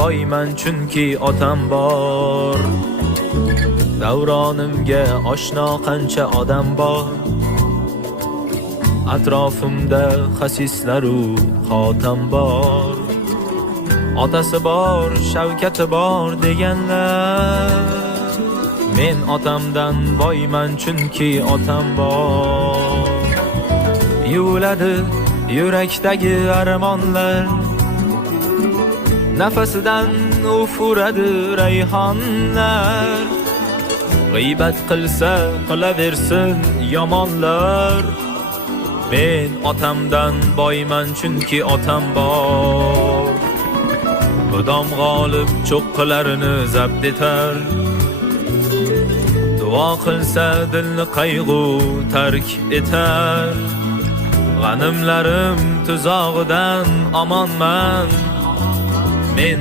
boyman chunki otam bor. Davronimga oshno qancha odam bor. Atrofimda xasislaru xotam bor. Otasi bor, shavkati bor deganlar. Men otamdan boyman chunki otam bor. Yuviladi yurakdagi armonlar. Nafasidan ufuradi rayhonlar. G'iybat qilsa qilaversin yomonlar. Men otamdan boyman chunki otam bor. Odam g'olib cho'qqalarini zabt etar. Duo qilsa dilni qayg'u tark etar. G'animlarim tuzog'idan omonman. Men